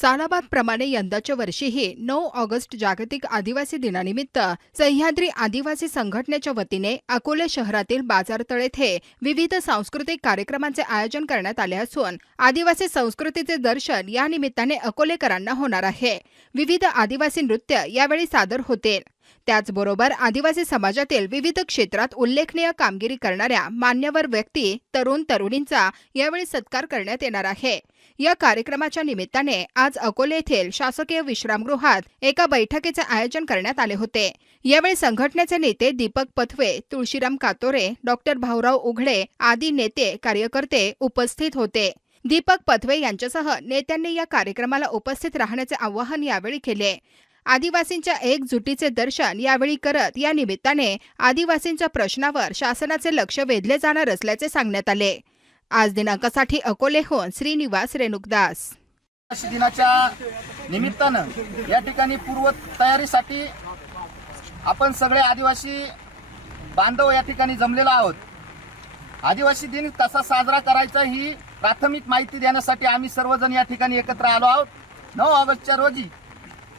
सालाबादप्रमाणे यंदाच्या वर्षीही नऊ ऑगस्ट जागतिक आदिवासी दिनानिमित्त सह्याद्री आदिवासी संघटनेच्या वतीने अकोले शहरातील बाजारतळ येथे विविध सांस्कृतिक कार्यक्रमांचे आयोजन करण्यात आले असून आदिवासी संस्कृतीचे दर्शन या निमित्ताने अकोलेकरांना होणार आहे. विविध आदिवासी नृत्य यावेळी सादर होतील. त्याचबरोबर आदिवासी समाजातील विविध क्षेत्रात उल्लेखनीय कामगिरी करणाऱ्या मान्यवर व्यक्ती तरुण तरुणींचा यावेळी सत्कार करण्यात येणार आहे. या कार्यक्रमाच्या निमित्ताने आज अकोले येथील शासकीय विश्रामगृहात एका बैठकीचे आयोजन करण्यात आले होते. यावेळी संघटनेचे नेते दीपक पथवे तुळशीराम कातोरे डॉक्टर भाऊराव उघडे आदी नेते कार्यकर्ते उपस्थित होते. दीपक पथवे यांच्यासह नेत्यांनी या कार्यक्रमाला उपस्थित राहण्याचे आवाहन यावेळी केले. आदिवासींच्या एकजुटीचे दर्शन यावेळी करत या निमित्ताने आदिवासींच्या प्रश्नावर शासनाचे लक्ष वेधले जाणार असल्याचे सांगण्यात आले. आज दिनांकासाठी अकोलेहून श्रीनिवास रेणुकदास. आदिवासी दिनाच्या निमित्तानं या ठिकाणी पूर्व तयारीसाठी आपण सगळे आदिवासी बांधव या ठिकाणी जमलेलो आहोत. आदिवासी दिन कसा साजरा करायचा ही प्राथमिक माहिती देण्यासाठी आम्ही सर्वजण या ठिकाणी एकत्र आलो आहोत. नऊ ऑगस्टच्या रोजी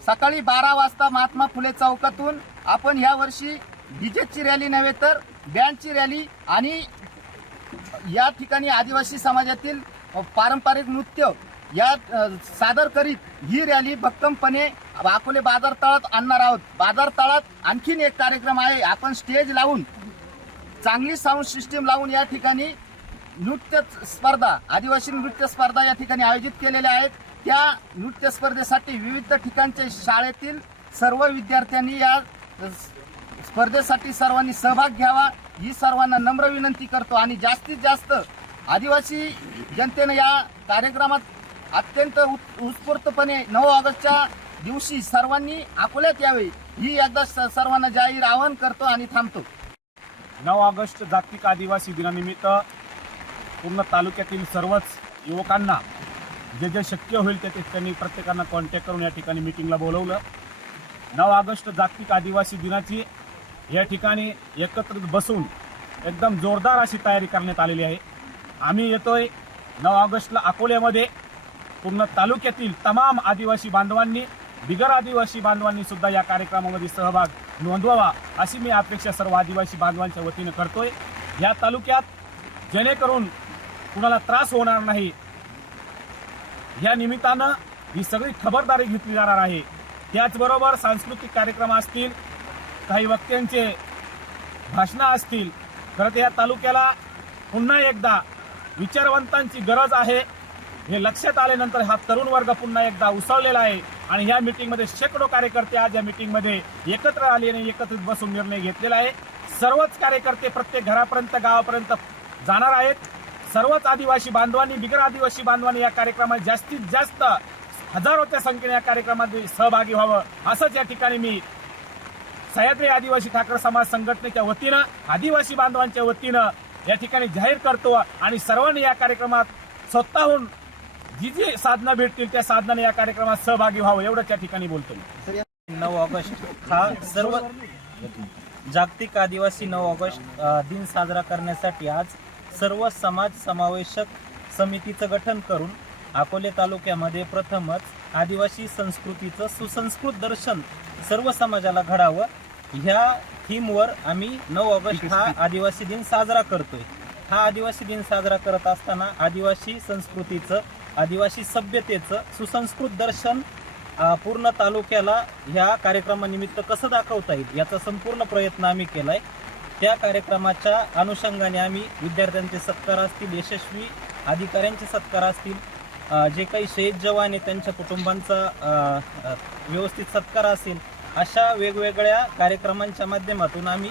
सकाळी बारा वाजता महात्मा फुले चौकातून आपण ह्या वर्षी डीजेची रॅली नव्हे तर बँडची रॅली आणि या ठिकाणी आदिवासी समाजातील पारंपरिक नृत्य या सादर करीत ही रॅली भक्कमपणे अकोले बाजार तळात आणणार आहोत. बाजार तळात आणखीन एक कार्यक्रम आहे. आपण स्टेज लावून चांगली साऊंड सिस्टीम लावून या ठिकाणी नृत्य स्पर्धा आदिवासी नृत्य स्पर्धा या ठिकाणी आयोजित केलेल्या आहेत. त्या नृत्य स्पर्धेसाठी विविध ठिकाणच्या शाळेतील सर्व विद्यार्थ्यांनी या स्पर्धेसाठी सर्वांनी सहभाग घ्यावा ही सर्वांना नम्र विनंती करतो. आणि जास्तीत जास्त आदिवासी जनतेनं या कार्यक्रमात अत्यंत उत्- उत्स्फूर्तपणे नऊ ऑगस्टच्या दिवशी सर्वांनी अकोल्यात यावे ही एकदा स- सर्वांना जाहीर आवाहन करतो आणि थांबतो. नऊ ऑगस्ट जागतिक आदिवासी दिनानिमित्त पूर्ण तालुक्यातील सर्वच युवकांना जे जे शक्य होईल ते ते त्यांनी प्रत्येकांना कॉन्टॅक्ट करून या ठिकाणी मिटिंगला बोलवलं. नऊ ऑगस्ट जागतिक आदिवासी दिनाची या ठिकाणी एकत्रित बसून एकदम जोरदार अशी तयारी करण्यात आलेली आहे. आम्ही येतोय नऊ ऑगस्टला अकोल्यामध्ये. पूर्ण तालुक्यातील तमाम आदिवासी बांधवांनी बिगर आदिवासी बांधवांनी सुद्धा या कार्यक्रमामध्ये सहभाग नोंदवावा अशी मी अपेक्षा सर्व आदिवासी बांधवांच्या वतीनं करतोय. या तालुक्यात जेणेकरून कुणाला त्रास होणार नाही या निमित्तानं ही सगळी खबरदारी घेतली जाणार आहे. त्याचबरोबर सांस्कृतिक कार्यक्रम असतील काही वक्त्यांचे भाषणं असतील खरं तर या तालुक्याला पुन्हा एकदा विचारवंतांची गरज आहे. हे लक्षात आल्यानंतर हा तरुण वर्ग पुन्हा एकदा उसळलेला आहे आणि या मीटिंगमध्ये शेकडो कार्यकर्ते आज या मीटिंगमध्ये एकत्र आले आणि एकत्रित बसून निर्णय घेतलेला आहे. सर्वच कार्यकर्ते प्रत्येक घरापर्यंत गावापर्यंत जाणार आहेत. सर्वच आदिवासी बांधवांनी बिगर आदिवासी बांधवांनी या कार्यक्रमात जास्तीत जास्त हजारोच्या संख्येने या कार्यक्रमात सहभागी व्हावं. असंच या ठिकाणी मी सह्याद्री आदिवासी ठाकर समाज संघटनेच्या वतीनं आदिवासी बांधवांच्या वतीनं या ठिकाणी जाहीर करतो आणि सर्वांनी या कार्यक्रमात स्वतःहून जी जी साधनं भेटतील त्या साधनाने या कार्यक्रमात सहभागी व्हावं एवढंच त्या ठिकाणी बोलतो मी. नऊ ऑगस्ट हा सर्व जागतिक आदिवासी नऊ ऑगस्ट दिन साजरा करण्यासाठी आज सर्व समाज समावेशक समितीचं गठन करून अकोले तालुक्यामध्ये प्रथमच आदिवासी संस्कृतीचं सुसंस्कृत दर्शन सर्व समाजाला घडावं. ह्या थीमवर आम्ही नऊ ऑगस्ट हा आदिवासी दिन साजरा करतोय. हा आदिवासी दिन साजरा करत असताना आदिवासी संस्कृतीचं आदिवासी सभ्यतेचं सुसंस्कृत दर्शन पूर्ण तालुक्याला ह्या कार्यक्रमानिमित्त कसं दाखवता येईल याचा संपूर्ण प्रयत्न आम्ही केलाय. त्या कार्यक्रमाच्या अनुषंगाने आम्ही विद्यार्थ्यांचे सत्कार असतील यशस्वी अधिकाऱ्यांचे सत्कार असतील जे काही शहीद जवान आहे त्यांच्या कुटुंबांचा व्यवस्थित सत्कार असेल अशा वेगवेगळ्या कार्यक्रमांच्या माध्यमातून आम्ही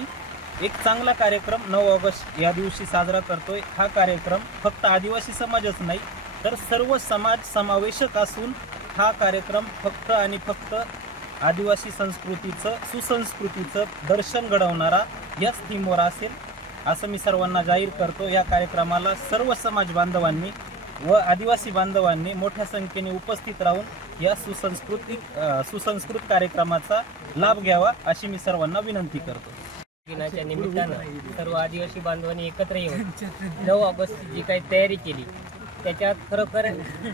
एक चांगला कार्यक्रम नऊ ऑगस्ट या दिवशी साजरा करतोय. हा कार्यक्रम फक्त आदिवासी समाजच नाही तर सर्व समाज समावेशक असून हा कार्यक्रम फक्त आणि फक्त आदिवासी संस्कृतीचं सुसंस्कृतीचं दर्शन घडवणारा याच थीमवर असेल असं मी सर्वांना जाहीर करतो. या कार्यक्रमाला सर्व समाज बांधवांनी व आदिवासी बांधवांनी मोठ्या संख्येने उपस्थित राहून या सुसंस्कृतिक सुसंस्कृत कार्यक्रमाचा लाभ घ्यावा अशी मी सर्वांना विनंती करतो. दिनाच्या निमित्तानं सर्व आदिवासी बांधवांनी एकत्र येऊन नऊ ऑगस्टची जी काही तयारी केली त्याच्यात खरोखर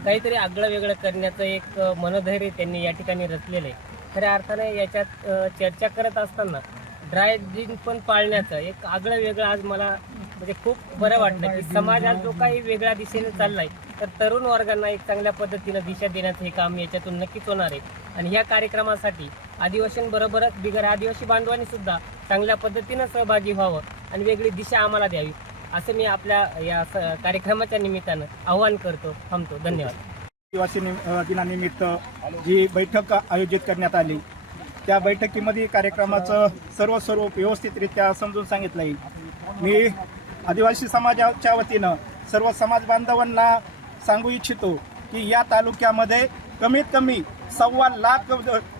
काहीतरी आगळं वेगळं करण्याचं एक मनधैर्य मनोधैर्य त्यांनी या ठिकाणी रचलेलं आहे. खऱ्या अर्थाने याच्यात चर्चा करत असताना ड्राय दिन पण पाळण्याचं एक आगळं वेगळं आज मला म्हणजे खूप बरं वाटलं की समाजात जो काही वेगळ्या दिशेने चाललाय तर तरुण वर्गांना एक चांगल्या पद्धतीनं दिशा देण्याचं हे काम याच्यातून नक्कीच होणार आहे. आणि ह्या कार्यक्रमासाठी आदिवासींबरोबरच बिगर आदिवासी बांधवांनी सुद्धा चांगल्या पद्धतीनं सहभागी व्हावं आणि वेगळी दिशा आम्हाला द्यावी असं मी आपल्या या कार्यक्रमाच्या निमित्तानं आवाहन करतो थांबतो. धन्यवाद. आदिवासी दिनानिमित्त जी बैठक आयोजित करण्यात आली त्या बैठकीमध्ये कार्यक्रमाचं सर्व स्वरूप व्यवस्थितरित्या समजून सांगितलं आहे मी आदिवासी समाजाच्या वतीनं सर्व समाज बांधवांना सांगू इच्छितो की या तालुक्यामध्ये कमीत कमी सव्वा लाख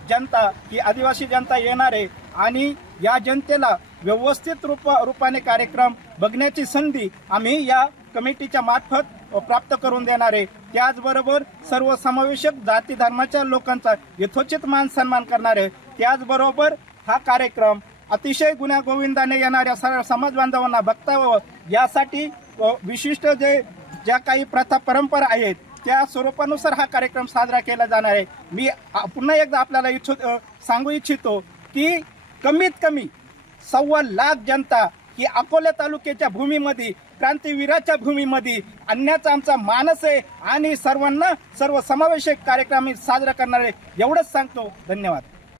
जनता ही आदिवासी जनता येणार आहे आणि या जनतेला व्यवस्थित रूप रूपाने कार्यक्रम बघण्याची संधी आम्ही या कमिटीच्या मार्फत प्राप्त करून देणार आहे. त्याचबरोबर सर्व समावेशक जाती धर्माच्या लोकांचा यथोचित मान सन्मान करणार आहे. त्याचबरोबर हा कार्यक्रम अतिशय गुन्हा गोविंदाने येणाऱ्या सर्व समाज बांधवांना बघता यासाठी विशिष्ट जे ज्या काही प्रथा परंपरा आहेत त्या स्वरूपानुसार हा कार्यक्रम साजरा केला जाणार आहे. मी पुन्हा एकदा आपल्याला इच्छ सांगू इच्छितो की कमीत कमी सव्वा लाख जनता की अकोला तालुक्याच्या भूमीमध्ये क्रांतीवीराच्या भूमीमध्ये आणण्याचा आमचा मानस आहे आणि सर्वांना सर्व समावेशक कार्यक्रम साजरा करणारे एवढंच सांगतो. धन्यवाद.